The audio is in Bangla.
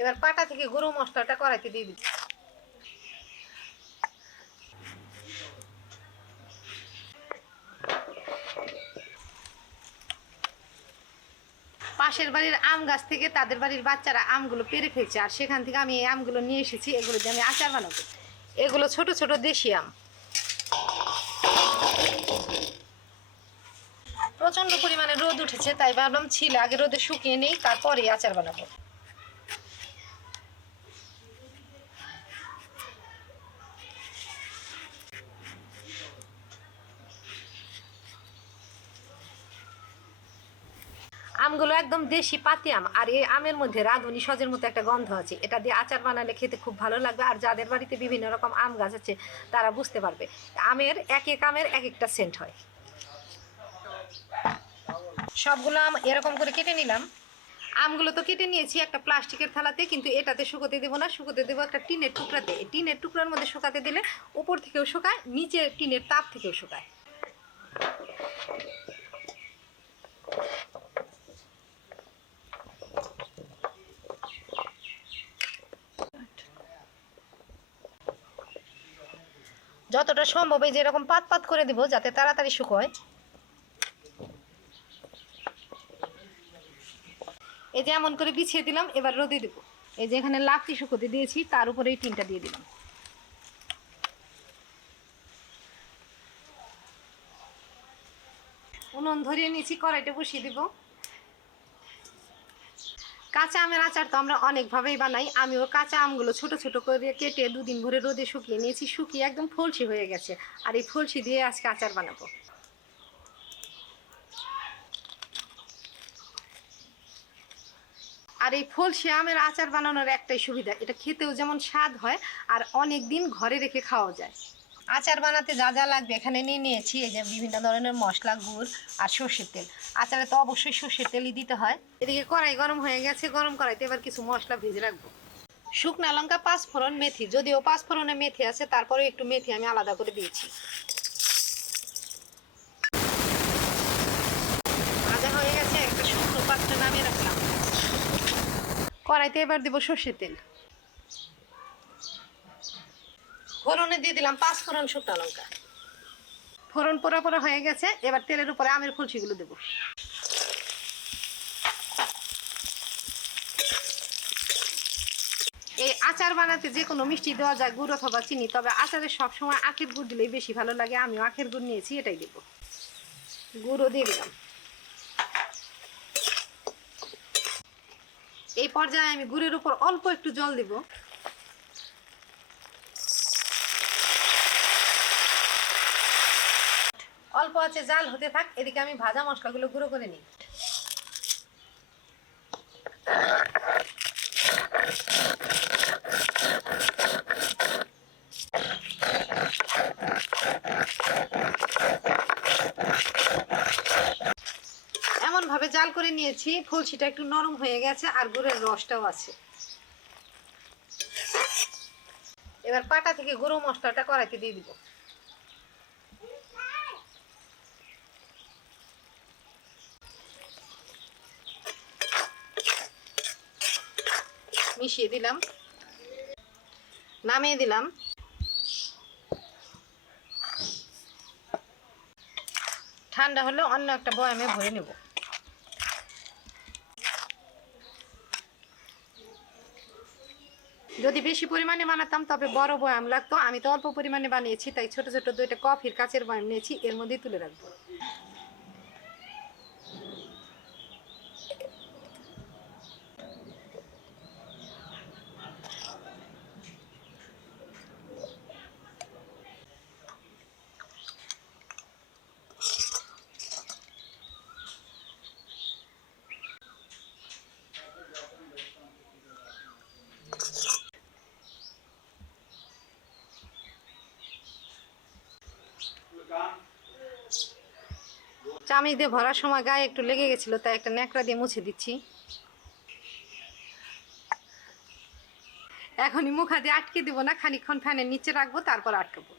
এবার পাটা থেকে গরু মশলাটা কড়াইতে দিয়ে দিবি পাশের বাড়ির আম গাছ থেকে তাদের বাড়ির বাচ্চারা আমগুলো পেরে ফেলছে, আর সেখান থেকে আমি এই আমগুলো নিয়ে এসেছি, এগুলো দিয়ে আমি আচার বানাবো। এগুলো ছোট ছোট দেশি আম। প্রচণ্ড পরিমাণে রোদ উঠেছে, তাই ভাবলাম ছিল আগে রোদে শুকিয়ে নেই তারপরে আচার বানাবো। আমগুলো একদম দেশি পাতি আম। আর এই আমের মধ্যে রাঁধুনি সজের মতো একটা গন্ধ আছে। এটা দিয়ে আচার বানালে খেতে খুব ভালো লাগবে। আর যাদের বাড়িতে বিভিন্ন রকম আম গাছ আছে, তারা বুঝতে পারবে। আমের এক এক আমের এক একটা সেন্ট হয়। সবগুলো আম এরকম করে কেটে নিলাম। আমগুলো তো কেটে নিয়েছি একটা প্লাস্টিকের থালাতে, কিন্তু এটাতে শুকোতে দেবো না। শুকোতে দেবো একটা টিনের টুকরাতে। এই টিনের টুকরার মধ্যে শুকাতে দিলে উপর থেকেও শুকায় নিচে টিনের তাপ থেকেও শুকায়। যতটা সম্ভব এই যে এরকম পাত পাত করে দিব যাতে তাড়াতাড়ি শুকোয়। এই যে এমন করে বিছিয়ে দিলাম, এবার রোদে দেব। এই যে এখানে লাকড়ি শুকোতে দিয়েছি, তার উপরে এই টিনটা দিয়ে দিলাম। উনুন ধরিয়ে নিয়েছি কড়াইটা বসিয়ে দিব। কাঁচা আমের আচার তো আমরা অনেকভাবেই বানাই। আমিও কাঁচা আমগুলো ছোট ছোট করে কেটে দুদিন ভরে রোদে শুকিয়ে নিয়েছি, শুকিয়ে একদম ফলসি হয়ে গেছে। আর এই ফলসি দিয়ে আজকে আচার বানাবো। আর এই ফলসি আমের আচার বানানোর একটাই সুবিধা, এটা খেতেও যেমন স্বাদ হয় আর অনেক দিন ঘরে রেখে খাওয়া যায়। আচার বানাতে যা যা লাগবে, এখানে নিয়ে নিয়েছি, এই যে বিভিন্ন ধরনের মশলা, গুড় আর সর্ষের তেল। আচারে তো অবশ্যই সর্ষের তেলই দিতে হয়। এদিকে কড়াই গরম হয়ে গেছে, গরম কড়াইতে এবার কিছু মশলা ভেজে রাখব। শুকনা লঙ্কা পাঁচ ফোড়ন মেথি, যদিও পাঁচ ফোড়নে মেথি আছে তারপরে একটু মেথি আমি আলাদা করে দিয়েছি। হয়ে গেছে, একটা শুকনো নামিয়ে রাখলাম। কড়াইতে এবার দেবো সর্ষের তেল। ফোড়নে দিয়ে দিলাম পাঁচ ফোড়ন শুকনো লঙ্কা। ফোড়ন পোড়া পোড়া হয়ে গেছে, এবার তেলের উপরে আমের ফুলসিগুলো দেবো। এই আচার বানাতে যে কোনো মিষ্টি দেওয়া যায়, গুড় অথবা চিনি, তবে আচারে সবসময় আখের গুড় দিলেই বেশি ভালো লাগে। আমিও আখের গুড় নিয়েছি, এটাই দেবো। গুঁড়ো দিয়ে দিলাম। এই পর্যায়ে আমি গুড়ের উপর অল্প একটু জল দেব। আছে, জাল হতে থাক, এদিকে আমি ভাজা মশলাগুলো গুঁড়ো করে নিই। এমন ভাবে জাল করে নিয়েছি ফুলসিটা একটু নরম হয়ে গেছে আর গুড়ের রসটাও আছে। এবার পাটা থেকে গুঁড়ো মশলাটা কড়াইতে দিয়ে দিব। মিশিয়ে দিলাম। নামিয়ে দিলাম। ঠান্ডা হলে অন্য একটা বয়ামে ভরে নেব। যদি বেশি পরিমাণে বানাতাম, তবে বড় বয়াম লাগতো। আমি তো অল্প পরিমাণে বানিয়েছি, তাই ছোট ছোট দুইটা কফির কাচের বয়াম নিয়েছি, এর মধ্যেই তুলে রাখব। চামিচ দিয়ে ভরার সময় গায়ে একটু লেগে গেছিল, তাই একটা ন্যাকড়া দিয়ে মুছে দিচ্ছি। এখনই মুখা দিয়ে আটকে দেবো না খানিক্ষণ ফ্যানের নিচে রাখব, তারপর আটকাবো।